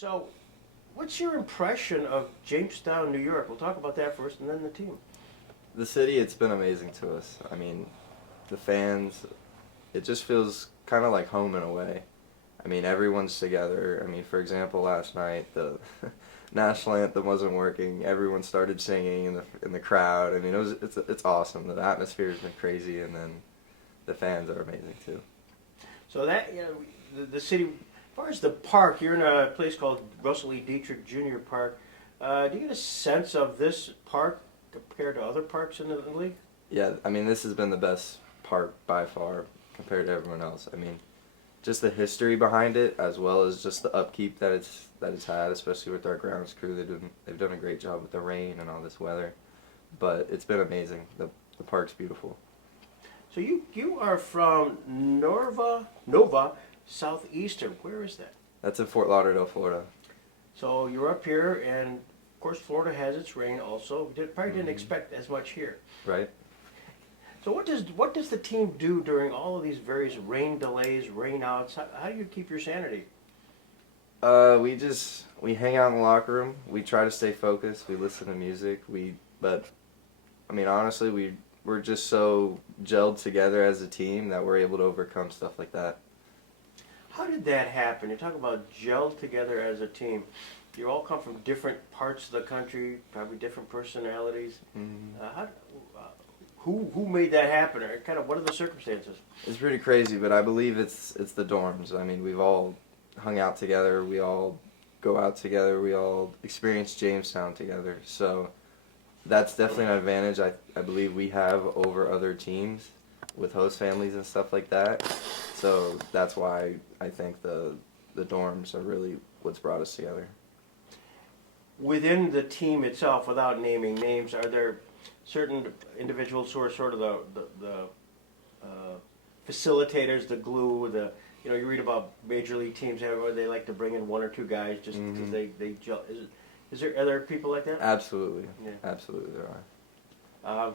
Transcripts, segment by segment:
So, what's your impression of Jamestown, New York? We'll talk about that first, and then the team. The city, it's been amazing to us. I mean, the fans, it just feels kind of like home in a way. I mean, everyone's together. I mean, for example, last night the national anthem wasn't working. Everyone started singing in the crowd. I mean, it's awesome. The atmosphere has been crazy, and then the fans are amazing too. So that the city, as far as the park, you're in a place called Russell E. Dietrich Jr. Park. Do you get a sense of this park compared to other parks in the league? Yeah, I mean, this has been the best park by far compared to everyone else. I mean, just the history behind it, as well as just the upkeep that it's had, especially with our grounds crew. They've done a great job with the rain and all this weather, but it's been amazing. The park's beautiful. So you are from Nova Southwestern. Where is that? That's in Fort Lauderdale, Florida. So you're up here, and of course Florida has its rain also. Probably didn't Mhm. expect as much here. Right? So what does the team do during all of these various rain delays, rain outs? How do you keep your sanity? We hang out in the locker room. We try to stay focused. We listen to music. But I mean, honestly, we're just so gelled together as a team that we're able to overcome stuff like that. How did that happen? You talk about gelled together as a team. You all come from different parts of the country, probably different personalities. Mm-hmm. Who made that happen, or kind of what are the circumstances? It's pretty crazy, but I believe it's the dorms. I mean, we've all hung out together. We all go out together. We all experience Jamestown together. So that's definitely an advantage I believe we have over other teams with host families and stuff like that. So that's why I think the dorms are really what's brought us together. Within the team itself, without naming names, are there certain individuals who are sort of the facilitators, the glue, you read about major league teams where they like to bring in one or two guys just because Mhm. they gel. Are there people like that? Absolutely. Yeah. Absolutely there are.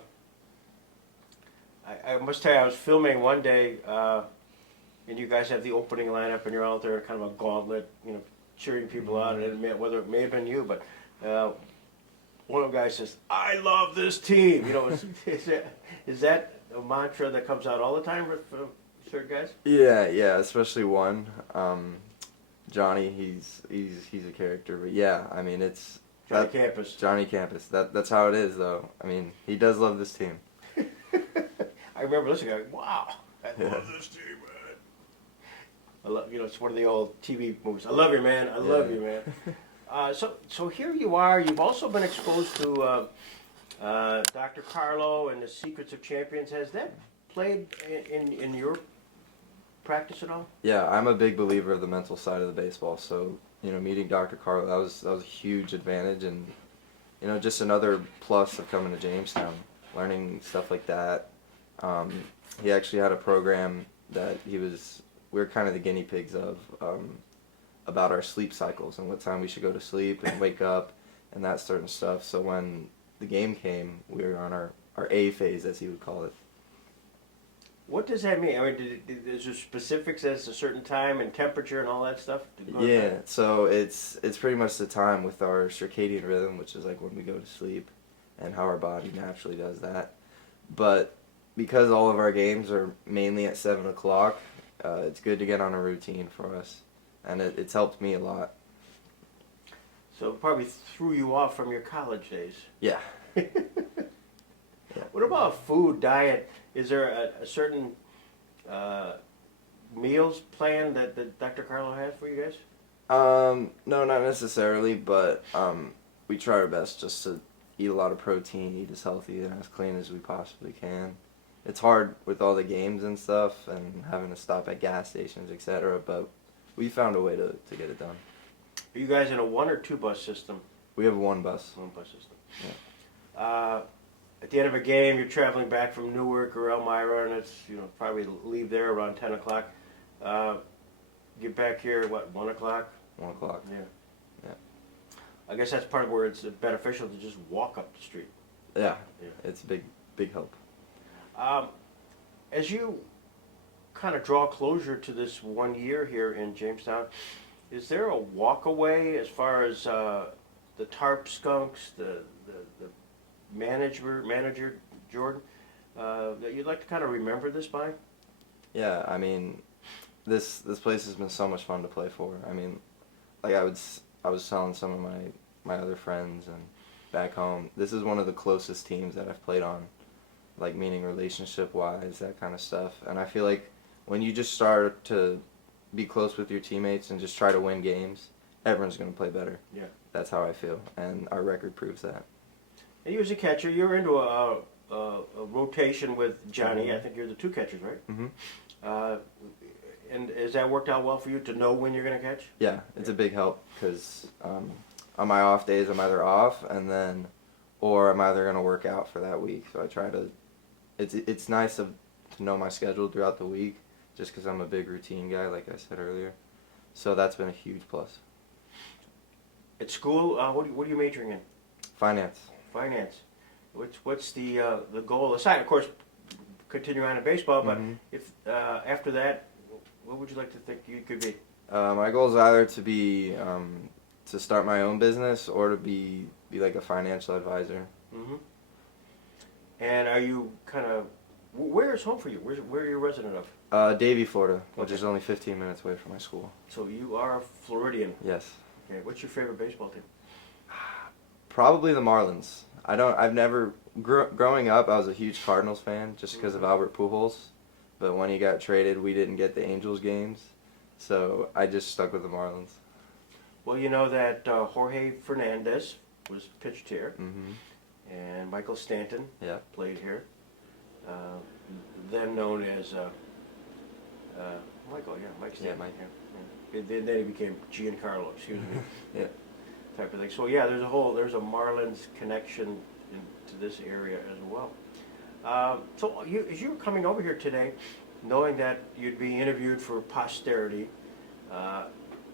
I must tell you, I was filming one day, and you guys have the opening lineup, and you're out there kind of a gauntlet, cheering people out. And whether it may have been you, but one of the guys says, "I love this team." Is that a mantra that comes out all the time for certain guys? Yeah, especially one. Johnny, he's a character, but yeah, I mean it's Johnny Campus. Johnny Campus. That's how it is, though. I mean, he does love this team. I remember listening, going, "Wow, I love this team, man." I love, it's one of the old TV movies. I love you, man. I love you, man. So here you are. You've also been exposed to Dr. Carlo and the Secrets of Champions. Has that played in your practice at all? Yeah, I'm a big believer of the mental side of the baseball. So meeting Dr. Carlo, that was a huge advantage, and just another plus of coming to Jamestown, learning stuff like that. He actually had a program that we were kind of the guinea pigs of, about our sleep cycles and what time we should go to sleep and wake up and that certain stuff. So when the game came, we were on our A phase, as he would call it. What does that mean? I mean, is there specifics as to certain time and temperature and all that stuff? Yeah, so it's pretty much the time with our circadian rhythm, which is like when we go to sleep, and how our body naturally does that. But because all of our games are mainly at 7 o'clock, it's good to get on a routine for us, and it's helped me a lot. So it probably threw you off from your college days. Yeah. What about food, diet? Is there a certain meals plan that Dr. Carlo has for you guys? No, not necessarily, but we try our best just to eat a lot of protein, eat as healthy and as clean as we possibly can. It's hard with all the games and stuff and having to stop at gas stations, etc., but we found a way to get it done. Are you guys in a 1 or 2 bus system? We have one bus. One bus system. Yeah. At the end of a game, you're traveling back from Newark or Elmira, and it's probably leave there around 10 o'clock. Get back here, 1 o'clock? 1 o'clock. Yeah. I guess that's part of where it's beneficial to just walk up the street. Yeah. It's a big help. As you kind of draw closure to this 1 year here in Jamestown, Is there a walk away as far as the Tarp Skunks, the manager Jordan, that you'd like to kind of remember this by? Yeah, I mean, this place has been so much fun to play for. I mean, like I was telling some of my other friends and back home, this is one of the closest teams that I've played on, like meaning relationship wise, that kind of stuff. And I feel like when you just start to be close with your teammates and just try to win games, everyone's going to play better. Yeah. That's how I feel, and our record proves that. And you as a catcher, you're into a rotation with Johnny. Mm-hmm. I think you're the two catchers, right? Mm-hmm. And has that worked out well for you to know when you're going to catch? Yeah, it's a big help because on my off days I'm either off or I'm either going to work out for that week. So I try to. It's nice to know my schedule throughout the week, just because I'm a big routine guy, like I said earlier. So that's been a huge plus. At school, what are you majoring in? Finance. Finance. What's the goal aside? Of course, continue on in baseball, but Mm-hmm. if after that, what would you like to think you could be? My goal is either to be to start my own business or to be like a financial advisor. Mm-hmm. And are you kind of where is home for you? Where are you a resident of? Davie, Florida, which Okay. is only 15 minutes away from my school. So you are a Floridian. Yes. Okay. What's your favorite baseball team? Probably the Marlins. I've never, growing up, I was a huge Cardinals fan just because of Albert Pujols. But when he got traded, we didn't get the Angels games. So I just stuck with the Marlins. Well, you know that Jorge Fernandez was pitched here, Mm-hmm. and Michael Stanton Yeah. played here, then known as Michael, yeah, Mike Stanton. Yeah, Mike. Yeah. Then he became Giancarlo, excuse me. Yeah. Type of thing. So yeah, there's a Marlins connection to this area as well. So as you were coming over here today, knowing that you'd be interviewed for posterity,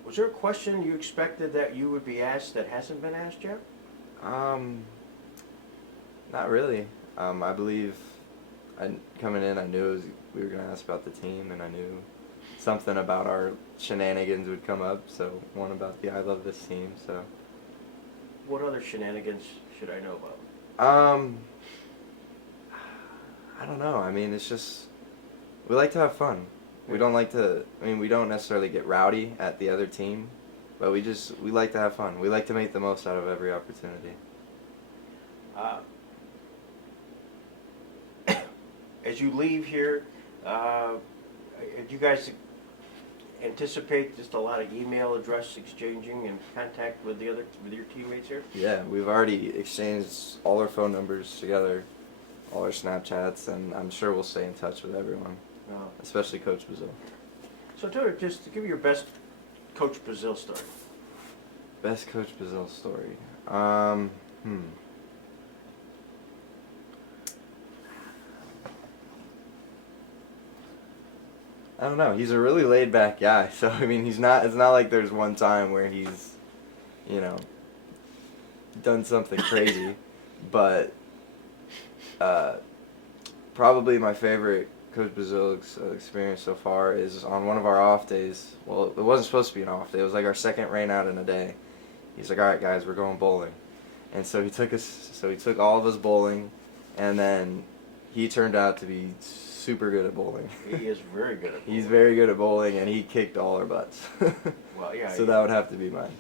was there a question you expected that you would be asked that hasn't been asked yet? Not really. I believe coming in, I knew we were going to ask about the team, and I knew something about our shenanigans would come up. So one about the I love this team. So. What other shenanigans should I know about? I don't know. I mean, it's just we like to have fun. We don't like to. I mean, we don't necessarily get rowdy at the other team, but we like to have fun. We like to make the most out of every opportunity. As you leave here, do you guys anticipate just a lot of email address exchanging and contact with your teammates here? Yeah, we've already exchanged all our phone numbers together, all our Snapchats, and I'm sure we'll stay in touch with everyone, especially Coach Brazil. So just to give me your best Coach Brazil story. Best Coach Brazil story. I don't know. He's a really laid back guy. So I mean, it's not like there's one time where he's, done something crazy. But probably my favorite Coach Brazil experience so far is on one of our off days. Well, it wasn't supposed to be an off day. It was like our second rain out in a day. He's like, "All right, guys, we're going bowling," and so he took all of us bowling, and then he turned out to be super good at bowling. He is very good at bowling. He's very good at bowling, and he kicked all our butts. Well, yeah. So that would have to be mine.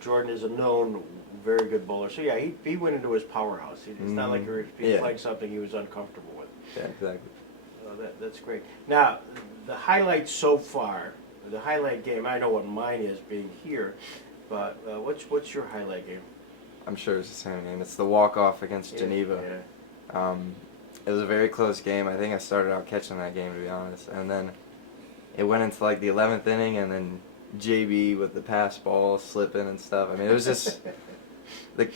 Jordan is a known very good bowler. So yeah, he went into his powerhouse. It's not like he was playing something he was uncomfortable with. Yeah, exactly. That's great. Now, the highlights so far, the highlight game, I know what mine is being here, but what's your highlight game? I'm sure it's the same game. It's the walk-off against Geneva. Yeah. It was a very close game. I think I started out catching that game, to be honest. And then it went into like the 11th inning, and then JB with the pass ball slipping and stuff. I mean, it was just the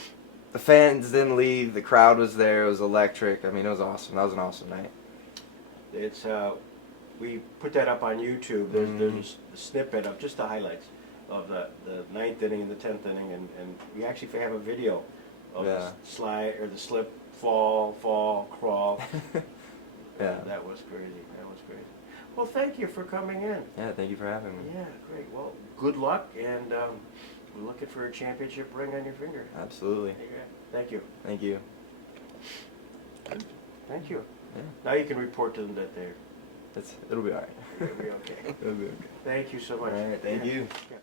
fans didn't leave. The crowd was there. It was electric. I mean, it was awesome. That was an awesome night. It's we put that up on YouTube. There's a snippet of just the highlights of the 9th inning and the 10th inning, and we actually have a video of the slide or the slip, fall, crawl. Yeah. That was crazy. Well, thank you for coming in. Yeah, thank you for having me. Yeah, great. Well, good luck, and we're looking for a championship ring on your finger. Absolutely. Yeah. Thank you. Thank you. Thank you. Yeah. Now you can report to them that It'll be all right. it'll be okay. It'll be okay. Thank you so much. All right, thank Yeah. you. Yeah.